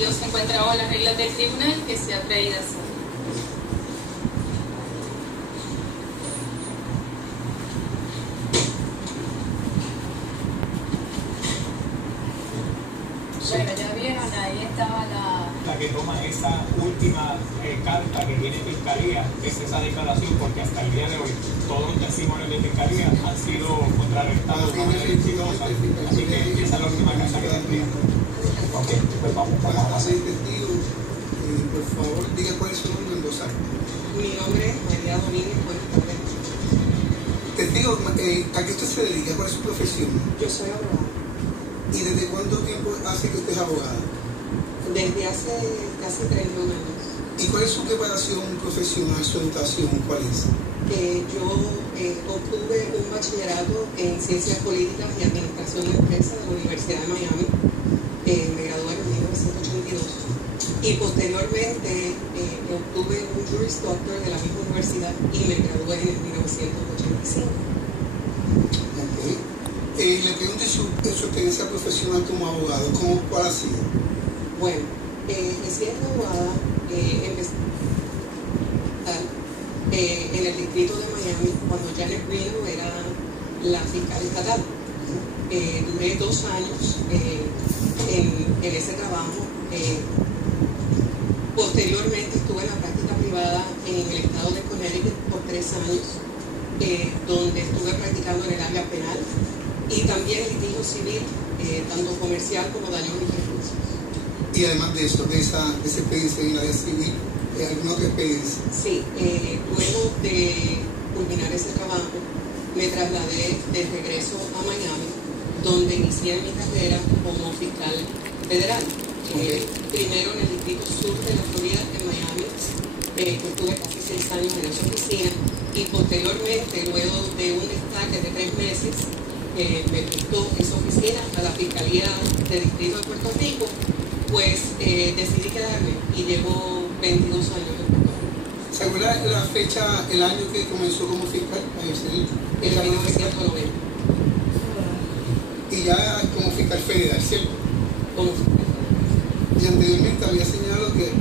sentido se encuentra bajo las reglas del tribunal que se ha traído a sala. Bueno, ya vieron, ahí estaba la que toma esa última carta que tiene Fiscalía, es esa declaración, porque hasta el día de hoy todos los testimonios de Fiscalía han sido contrarrestados de manera exitosa, así que esa es la última carta que tendría. Ok, pues vamos a hacer testigo. Por favor, diga cuál es su nombre en voz alta. Mi nombre es María Domínguez. Testigo, ¿a qué usted se dedica? ¿Cuál es su profesión? Yo soy abogada. ¿Y desde cuánto tiempo hace que usted es abogada? Desde hace casi 31 años. ¿Y cuál es su preparación profesional, su orientación? ¿Cuál es? Yo obtuve un bachillerato en Ciencias Políticas y Administración de Empresas de la Universidad de Miami. Me gradué en 1982. Y posteriormente obtuve un Juris Doctor de la misma universidad y me gradué en 1985. Le pregunto su experiencia profesional como abogado, ¿cuál ha sido? Bueno, recién graduada, empecé en el distrito de Miami cuando Janet Reno era la fiscal estatal. Duré 2 años en ese trabajo. Posteriormente estuve en la práctica privada en el estado de Connecticut por 3 años, donde estuve practicando en el área penal y también litigio civil, tanto comercial como daños y perjuicios. Y además de eso, de esa experiencia en el área civil, ¿alguna otra experiencia? Sí, luego de culminar ese trabajo, me trasladé de regreso a Miami, donde inicié mi carrera como fiscal federal. Primero en el distrito sur de la Florida, en Miami, estuve casi 6 años en esa oficina, y posteriormente, luego de un destaque de 3 meses, me prestó esa oficina a la Fiscalía del Distrito de Puerto Rico, pues decidí quedarme y llevo 22 años en Puerto Rico. ¿Se acuerda la fecha, el año que comenzó como fiscal? En 1990. Y ya como fiscal federal, ¿cierto? Como fiscal. Y anteriormente había señalado que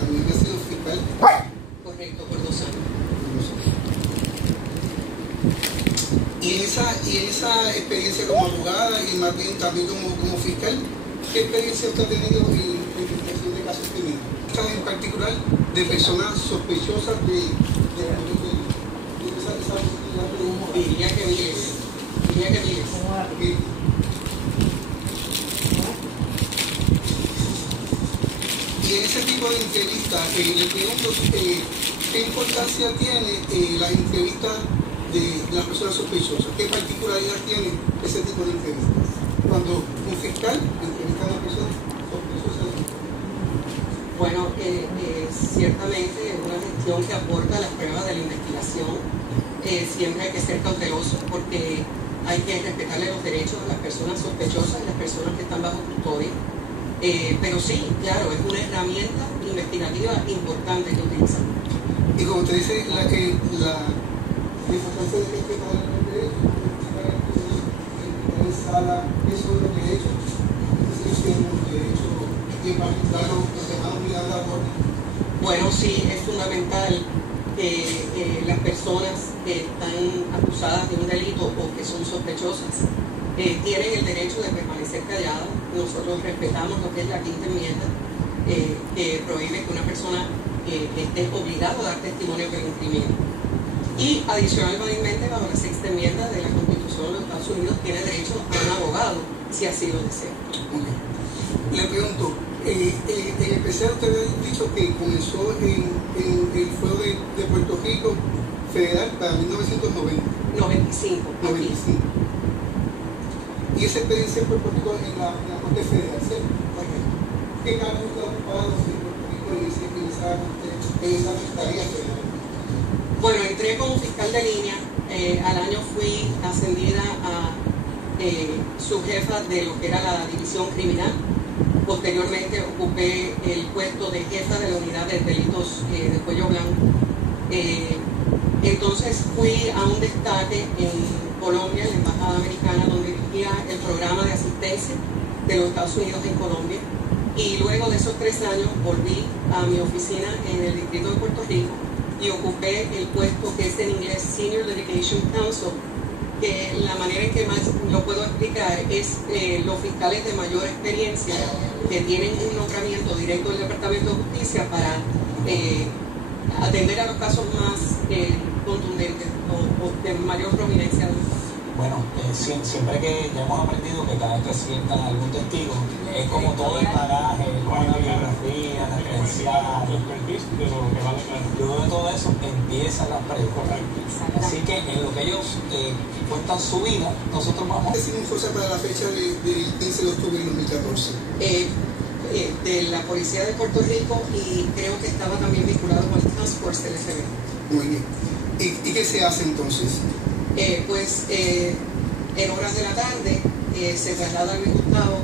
también había sido fiscal. Correcto, por 2 años. Y en esa experiencia como abogada y más bien también como fiscal, ¿qué experiencia usted ha tenido en investigación de casos criminales? En particular de personas sospechosas de esa diría que miles. Y en ese tipo de entrevistas, le pregunto qué importancia tiene las entrevistas de las personas sospechosas. ¿Qué particularidad tiene ese tipo de entrevistas? Cuando un fiscal entrevista a una persona sospechosa. Bueno, ciertamente es una gestión que aporta las pruebas de la investigación. Siempre hay que ser cauteloso porque hay que respetarle los derechos a las personas sospechosas y las personas que están bajo custodia. Pero sí, claro, es una herramienta investigativa importante que utilizamos. Y como usted dice, la importancia de respetar los derechos, eso de los derechos, y en particular los demás unidades de aborto. Bueno, sí, es fundamental que las personas que están acusadas de un delito o que son sospechosas tienen el derecho de permanecer calladas. Nosotros respetamos lo que es la quinta enmienda, que prohíbe que una persona esté obligada a dar testimonio que lo incrimine. Y adicionalmente, bajo la sexta enmienda de la Constitución de los Estados Unidos, tiene derecho a un abogado, si así lo desea. Okay. Le pregunto, en especial usted había dicho que comenzó en el fuego de Puerto Rico federal para 1990. 95. Y esa experiencia en Puerto Rico en la Corte Federal, ¿cierto? ¿Qué cargo usted ha ocupado en Puerto Rico en esa fiscalía federal? Bueno, entré como fiscal de línea. Al año fui ascendida a subjefa de lo que era la división criminal. Posteriormente ocupé el puesto de jefa de la unidad de delitos de cuello blanco. Entonces fui a un destaque en Colombia, en la Embajada Americana, donde dirigía el programa de asistencia de los Estados Unidos en Colombia. Y luego de esos 3 años volví a mi oficina en el Distrito de Puerto Rico y ocupé el puesto que es en inglés Senior Litigation Counsel, que la manera en que más lo puedo explicar es los fiscales de mayor experiencia que tienen un nombramiento directo del Departamento de Justicia para atender a los casos más contundentes o de mayor prominencia. Bueno, siempre que ya hemos aprendido que cada vez que sientan algún testigo, es como todo el bagaje, la biografía, la credencial, de lo que va a declarar. luego de todo eso empiezan las preguntas. Así que en lo que ellos cuentan su vida, nosotros vamos. Decimos cosas para la fecha del 15 de octubre de 2014. De la Policía de Puerto Rico y creo que estaba también vinculado con el Task Force del FBI. Muy bien. ¿Y qué se hace entonces? En horas de la tarde se traslada a Luis Gustavo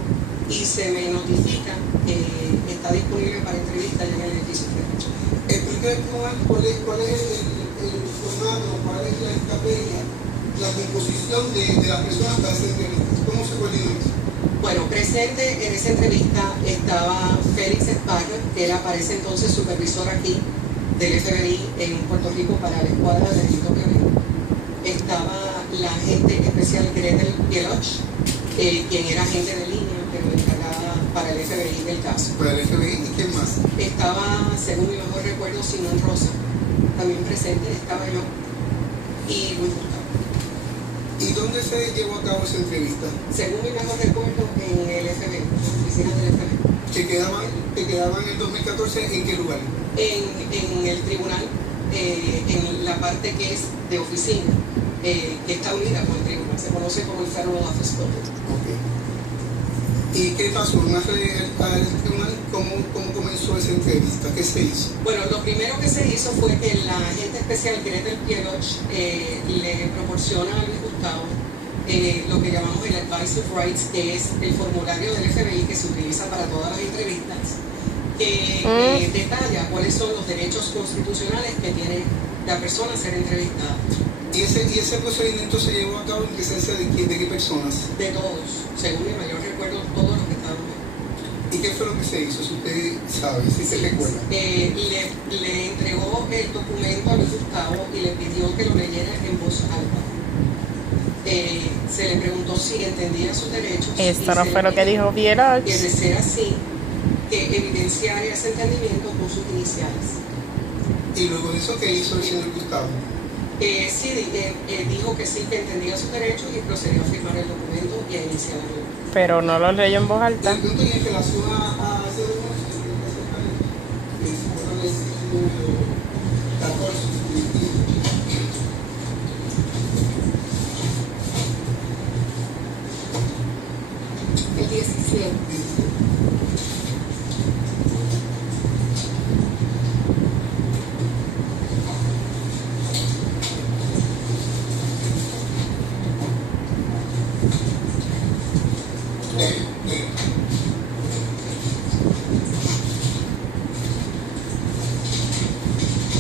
y se me notifica que está disponible para entrevista ya en el edificio. Explica cuál es el formato, cuál es la estrategia, la composición de las personas para hacer entrevistas. ¿Cómo se coordina eso? Bueno, presente en esa entrevista estaba Félix Esparra, que era para ese entonces supervisor aquí del FBI en Puerto Rico para la escuadra de delito violento. Estaba la agente especial Gretel Pieloch, quien era agente de línea, pero encargada para el FBI del caso. Para el FBI, ¿y quién más? Estaba, según mi mejor recuerdo, Simón Rosa, también presente, estaba yo, y Luis Gustavo. ¿Y dónde se llevó a cabo esa entrevista? Según mi mejor recuerdo, en el FBI, en las oficinas del FBI. ¿Que quedaban en el 2014 en qué lugar? En el tribunal, en la parte que es de oficina, que está unida con el tribunal, se conoce como el Federal Office Building. Okay. ¿Y qué pasó? ¿Una al tribunal? ¿Cómo comenzó esa entrevista? ¿Qué se hizo? Bueno, lo primero que se hizo fue que la agente especial Gretel Pieloch le proporciona a Luis Gustavo lo que llamamos el Advice of Rights, que es el formulario del FBI que se utiliza para todas las entrevistas, que detalla cuáles son los derechos constitucionales que tiene la persona a ser entrevistada. ¿Y ese procedimiento se llevó a cabo en presencia de qué personas? De todos, según mi mayor recuerdo, todos los que estaban ahí. ¿Y qué fue lo que se hizo? Si usted sabe, si se recuerda. Le entregó el documento a Luis Gustavo y le pidió que lo leyera en voz alta. Se le preguntó si entendía sus derechos. Esto no fue lo que dijo Pieloch. Y de ser así, que evidenciara ese entendimiento con sus iniciales. ¿Y luego de eso qué hizo el señor Gustavo? Dijo que sí, que entendía sus derechos y procedió a firmar el documento y a iniciarlo. Pero no lo leyó en voz alta. El punto y en relación a ese documento, que es el número 14. El 17.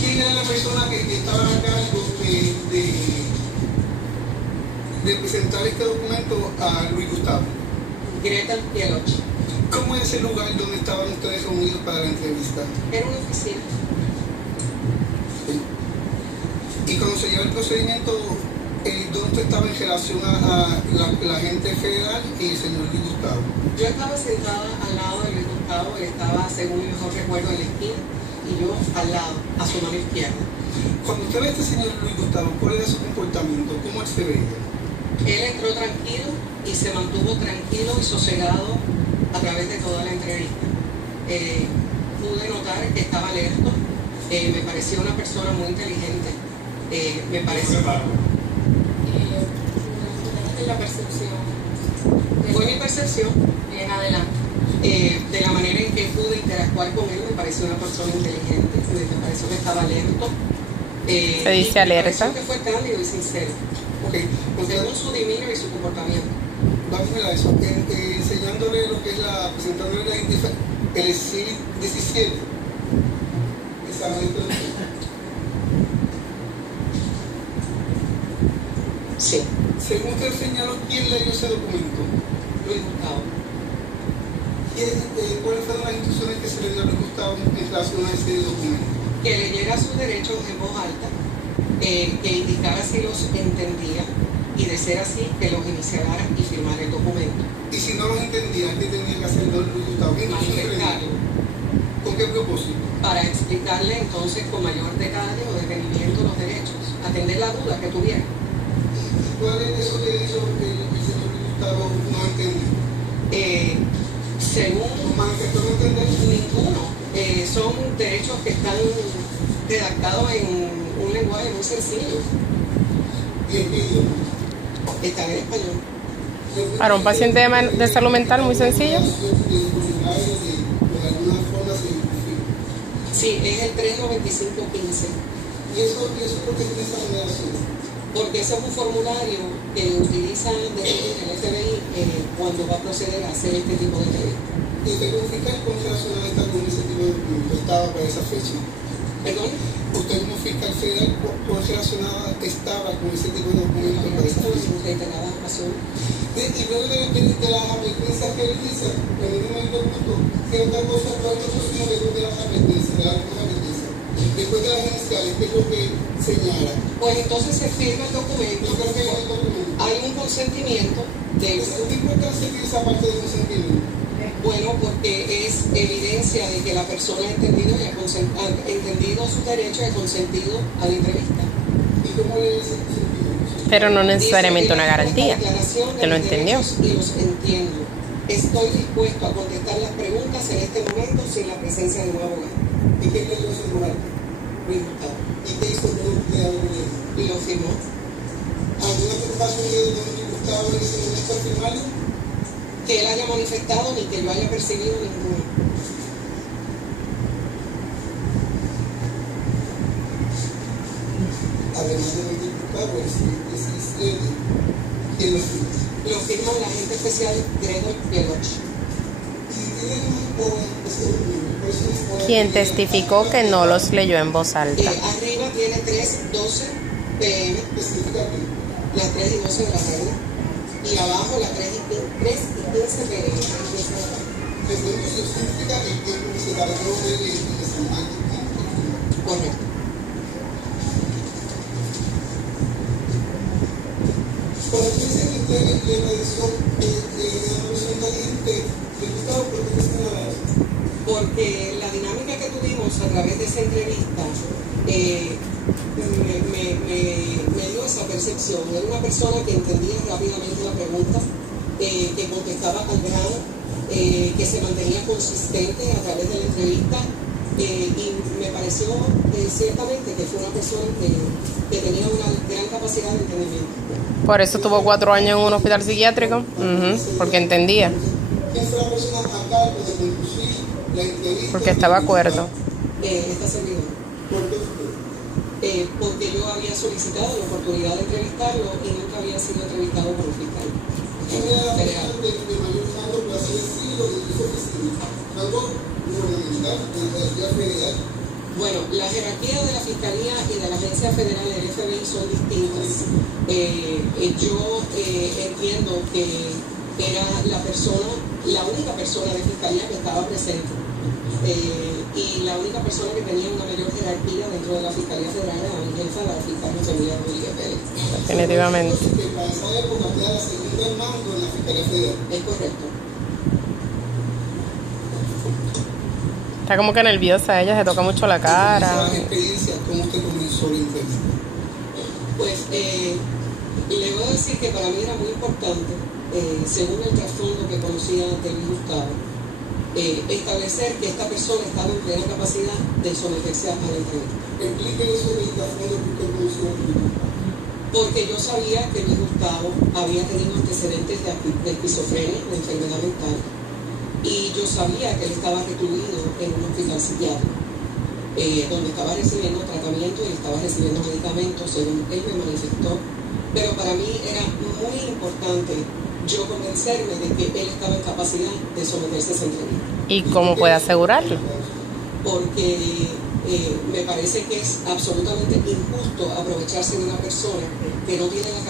¿Quién era la persona que estaba a cargo de presentar este documento a Luis Gustavo? Gretel Pieloch. ¿Cómo es ese lugar donde estaban ustedes reunidos para la entrevista? Era una oficina. Y cuando se lleva el procedimiento, ¿dónde estaba en relación a la agente federal y el señor Luis Gustavo? Yo estaba sentada al lado de Luis Gustavo, él estaba, según mi mejor recuerdo, en la esquina, y yo al lado, a su mano izquierda. Cuando usted ve a este señor Luis Gustavo, ¿cuál era su comportamiento? ¿Cómo él se veía? Él entró tranquilo y se mantuvo tranquilo y sosegado a través de toda la entrevista. Pude notar que estaba alerta, me parecía una persona muy inteligente, me pareció... La percepción. Fue mi percepción. En adelante. De la manera en que pude interactuar con él, me pareció una persona inteligente, me pareció que estaba alerta. Se dice alerta. Me pareció que fue cándido y sincero, Okay. según su demeanor y su comportamiento. Vamos a eso. Enseñándole lo que es presentándole la identidad, el SIL 17. Sí. Según usted señaló, ¿quién leyó ese documento? Luis Gustavo. ¿Cuáles fueron las instrucciones que se le dio a Luis Gustavo en relación a ese documento? Que leyera sus derechos en voz alta, que indicara si los entendía y de ser así, que los iniciara y firmara el documento. Y si no los entendía, ¿qué tenía que hacer Luis Gustavo? Manifestarlo. ¿Con qué propósito? Para explicarle entonces con mayor detalle o detenimiento los derechos, atender la duda que tuviera. ¿Y cuál es eso que hizo que el señor Luis Gustavo no entendió? Según ¿Manifestó no entender? ninguno, son derechos que están redactados en un lenguaje muy sencillo. ¿Y en qué idioma? Está en español. Para un paciente de salud mental, muy sencillo. Sí, es el 39515. ¿Y eso por qué tiene esa numeración? Porque ese es un formulario que utiliza desde el FBI cuando va a proceder a hacer este tipo de entrevistas. ¿Y usted como fiscal cómo se relaciona esta con ese tipo de documento? ¿Estaba para esa fecha? ¿Perdón? ¿Usted como fiscal federal cómo se relacionada estaba con ese tipo de documento para esa fecha? Reiterada ocasión. Y luego de las advertencias que él dice, en el documento, ¿qué otra cosa, cuál otra cosa después de las advertencias, de las advertencias? Después de las iniciales, ¿qué es lo que señala? Pues entonces se firma el documento. Yo creo que hay un documento. Hay un consentimiento de... ¿Qué importancia tiene esa parte del consentimiento? Bueno, porque es evidencia de que la persona ha entendido sus derechos y ha consentido a la entrevista. ¿Y cómo le dice el consentimiento? Pero no necesariamente Dice, una garantía, declaración de que lo mis entendió. derechos y los entiendo. Estoy dispuesto a contestar las preguntas en este momento sin la presencia de un abogado. ¿Y qué le dio ese lugar? Luis Gustavo. ¿Y qué hizo el de abogado? Y lo firmó. ¿Alguna preocupación de Luis Gustavo en ese momento al firmarlo? Que él haya manifestado ni que yo haya percibido ninguno. Además de Luis Gustavo, ¿quién lo firma? Lo firma el agente especial Gregor Pieloch. ¿Y tiene más o Quien testificó que no los leyó en voz alta. Arriba tiene 3:12 PM, las 3 y 12 de la tarde. Y abajo las 3 y 15 PM. Eso significa el tiempo que se tardó de San Correcto. Cuando dice que usted le pareció una persona inteligente, ¿le gustaba por qué se nada eso? Porque la dinámica que tuvimos a través de esa entrevista me dio esa percepción. Era una persona que entendía rápidamente la pregunta, que contestaba al grano, que se mantenía consistente a través de la entrevista y me pareció ciertamente que fue una persona que tenía una gran capacidad de entendimiento. Por eso tuvo 4 años en un hospital psiquiátrico, porque entendía, ¿Quién fue la persona a cargo de conducir la entrevista? porque estaba acuerdo. Esta servidora. ¿Por qué fue? Porque yo había solicitado la oportunidad de entrevistarlo y nunca había sido entrevistado por un fiscal ¿Quién era la federal. persona de mayor rango, por así decirlo, de su oficina? ¿Rango gubernamental, de la Policía Federal? Bueno, la jerarquía de la Fiscalía y de la Agencia Federal del FBI son distintas. Yo entiendo que era la única persona de Fiscalía que estaba presente y la única persona que tenía una mayor jerarquía dentro de la Fiscalía Federal era mi jefa, la fiscal José María Rodríguez Pérez. Definitivamente. Entonces, que para esa época era la segunda en mando en la Fiscalía Federal. Es correcto. Está como que nerviosa ella, se toca mucho la cara. Esas experiencias, ¿cómo usted comenzó la entrevista? Pues le voy a decir que para mí era muy importante, según el trasfondo que conocía de Luis Gustavo, establecer que esta persona estaba en plena capacidad de someterse a la entrevista. Explique eso del trasfondo que usted conoció. Porque yo sabía que Luis Gustavo había tenido antecedentes de esquizofrenia, de enfermedad mental, y yo sabía que él estaba recluido en un hospital psiquiátrico, donde estaba recibiendo tratamiento y estaba recibiendo medicamentos, según él me manifestó. Pero para mí era muy importante yo convencerme de que él estaba en capacidad de someterse a esa entrevista. ¿Y cómo puede asegurarlo? Porque me parece que es absolutamente injusto aprovecharse de una persona que no tiene la